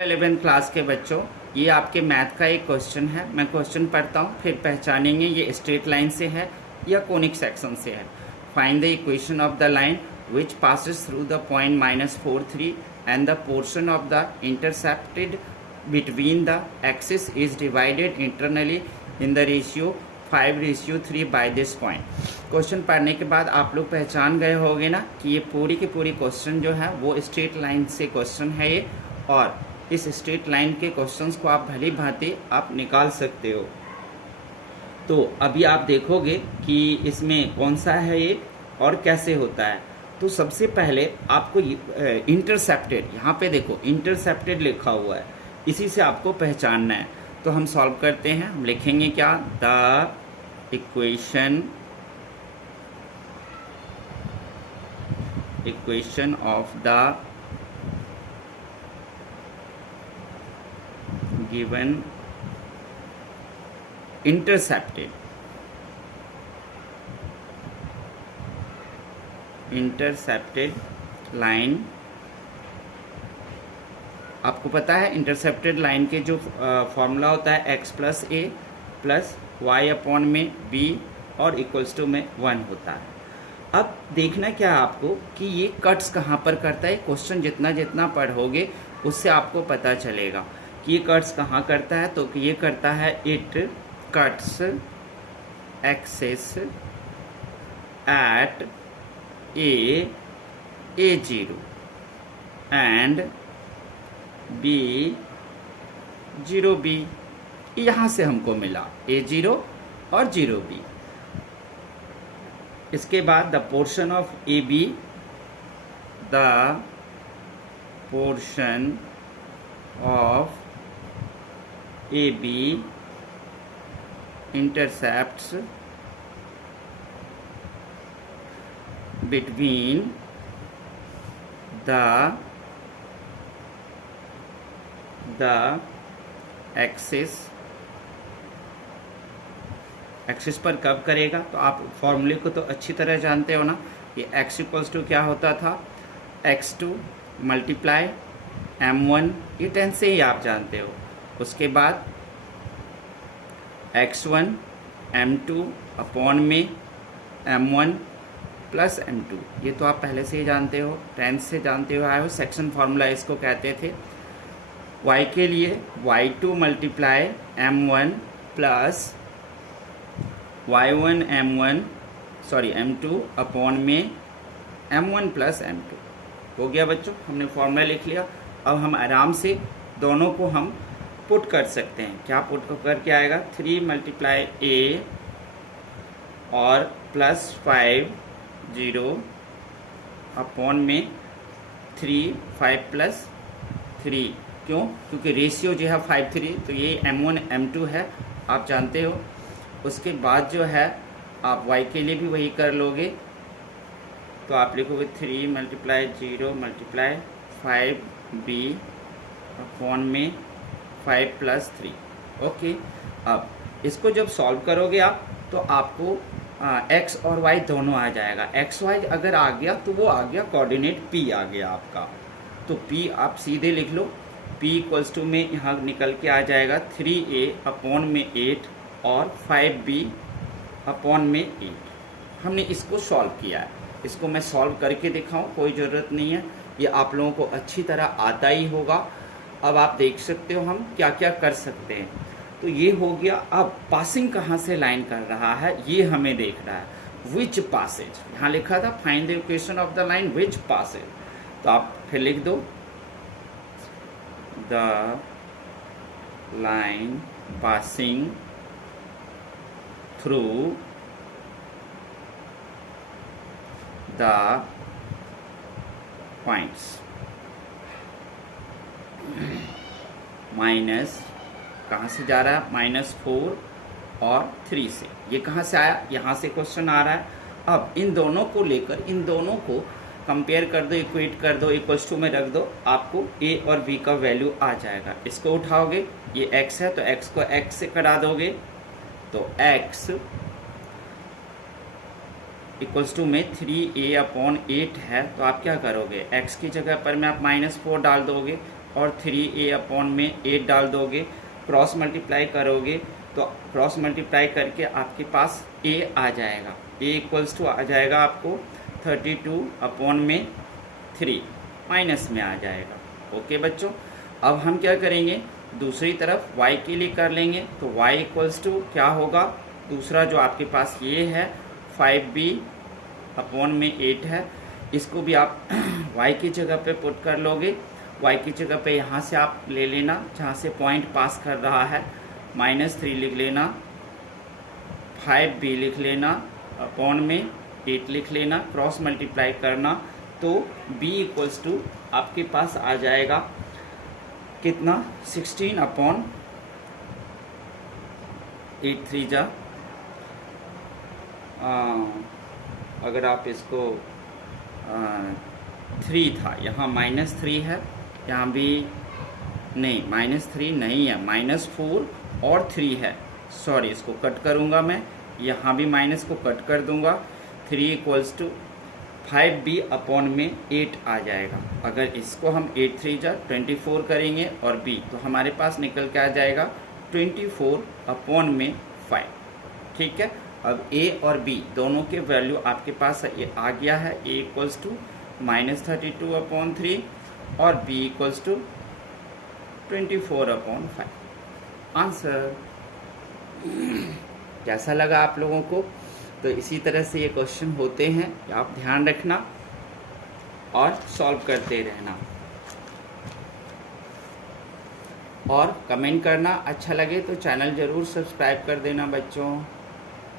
11th class के बच्चों, ये आपके मैथ का एक क्वेश्चन है। मैं क्वेश्चन पढ़ता हूँ, फिर पहचानेंगे ये स्ट्रेट लाइन से है या कोनिक सेक्शन से है। Find the equation of the line which passes through the point -43 and the portion of the intercepted between the axis is divided internally in the ratio 5:3 by this point. Question पढ़ने के बाद आप लोग पहचान गए होंगे ना कि ये पूरी की पूरी क्वेश्चन जो है वो स्ट्रेट लाइन से क्वेश्चन है ये, और इस स्ट्रेट लाइन के क्वेश्चंस को आप भली भांति आप निकाल सकते हो। तो अभी आप देखोगे कि इसमें कौन सा है ये और कैसे होता है। तो सबसे पहले आपको इंटरसेप्टेड, यहाँ पे देखो इंटरसेप्टेड लिखा हुआ है, इसी से आपको पहचानना है। तो हम सॉल्व करते हैं। हम लिखेंगे क्या, the equation of the given intercepted line. आपको पता है इंटरसेप्टेड लाइन के जो फॉर्मूला होता है x प्लस ए प्लस वाई अपॉन में b और इक्वल्स टू में 1 होता है। अब देखना क्या है आपको कि ये कट्स कहाँ पर करता है। क्वेश्चन जितना जितना पढ़ोगे उससे आपको पता चलेगा कि ये कट्स कहाँ करता है। तो ये करता है, it cuts axis at A0 and B0B। यहाँ से हमको मिला A0 और 0B। इसके बाद the portion of AB, the portion of AB intercepts between the axis पर कब करेगा। तो आप फॉर्मूले को तो अच्छी तरह जानते हो ना। ये x इक्वल्स टू क्या होता था, x2 मल्टीप्लाई m1, ये 10 से ही आप जानते हो। उसके बाद x1 m2 अपॉन में m1 प्लस m2, ये तो आप पहले से ही जानते हो, 10 से जानते हो आए हो। सेक्शन फार्मूला इसको कहते थे। y के लिए y2 multiply m1 plus y1 m2 upon में m1 प्लस m2 हो गया बच्चों। हमने फार्मूला लिख लिया। अब हम आराम से दोनों को हम पुट कर सकते हैं। क्या पुट करके आएगा, 3 मल्टीप्लाई a और प्लस 5 0 अपॉन में 5 प्लस 3। क्यों, क्योंकि रेशियो जो है 5:3, तो ये m1 m2 है, आप जानते हो। उसके बाद जो है आप y के लिए भी वही कर लोगे। तो आप लिखोगे 3 मल्टीप्लाई 0 मल्टीप्लाई 5b अपॉन में 5 प्लस 3। ओके, अब इसको जब सॉल्व करोगे आप तो आपको x और y दोनों आ जाएगा। x y अगर आ गया तो वो आ गया कोऑर्डिनेट p आ गया आपका। तो p आप सीधे लिख लो, p इक्वल्स टू में यहाँ निकल के आ जाएगा 3a अपॉन में 8 और 5b अपॉन में 8। हमने इसको सॉल्व किया है। इसको मैं सॉल्व करके दिखाऊं, कोई ज़रूरत नहीं है, ये आप लोगों को अच्छी तरह आता ही होगा। अब आप देख सकते हो हम क्या क्या कर सकते हैं। तो ये हो गया। अब पासिंग कहाँ से लाइन कर रहा है ये हमें देखना है। विच पासेज, यहाँ लिखा था find the equation of the line which passes. तो आप फिर लिख दो, the line passing through the points minus, कहाँ से जा रहा है, -4 और 3 से। ये कहाँ से आया, यहाँ से क्वेश्चन आ रहा है। अब इन दोनों को लेकर इन दोनों को कंपेयर कर दो, इक्वेट कर दो, इक्वल्स टू में रख दो, आपको a और b का वैल्यू आ जाएगा। इसको उठाओगे, ये x है तो x को x से कटा दोगे, तो x इक्वल्स टू में 3a/8 है। तो आप क्या करोगे, x की जगह पर में आप -4 डाल दोगे, और 3a अपॉन में 8 डाल दोगे, क्रॉस मल्टीप्लाई करोगे तो क्रॉस मल्टीप्लाई करके आपके पास a आ जाएगा। a इक्वल्स टू आ जाएगा आपको 32 अपॉन में 3 माइनस में आ जाएगा। ओके बच्चों, अब हम क्या करेंगे, दूसरी तरफ y के लिए कर लेंगे। तो y इक्वल्स टू क्या होगा, दूसरा जो आपके पास ये है 5b अपॉन में 8 है, इसको भी आप y की जगह पे पुट कर लोगे। y की जगह पे यहाँ से आप ले लेना जहाँ से पॉइंट पास कर रहा है, -3 लिख लेना, 5b लिख लेना, अपॉन में 8 लिख लेना, क्रॉस मल्टीप्लाई करना तो b इक्वल्स टू आपके पास आ जाएगा कितना, 16 अपॉन 8 3 जा, अगर आप इसको 3 था, यहाँ -3 है, यहाँ भी नहीं -3 नहीं है, -4 और 3 है, सॉरी इसको कट करूँगा मैं, यहाँ भी माइनस को कट कर दूँगा। 3 इक्वल्स टू 5b अपॉन में 8 आ जाएगा। अगर इसको हम 8 3 जा 24 करेंगे और b तो हमारे पास निकल के आ जाएगा 24 अपॉन में 5। ठीक है, अब a और b दोनों के वैल्यू आपके पास ये आ गया है। a इक्वल्स टू -32 अपॉन 3 और b equals to 24 upon 5। Answer. कैसा लगा आप लोगों को? तो इसी तरह से ये क्वेश्चन होते हैं, आप ध्यान रखना और सॉल्व करते रहना और कमेंट करना। अच्छा लगे तो चैनल ज़रूर सब्सक्राइब कर देना बच्चों।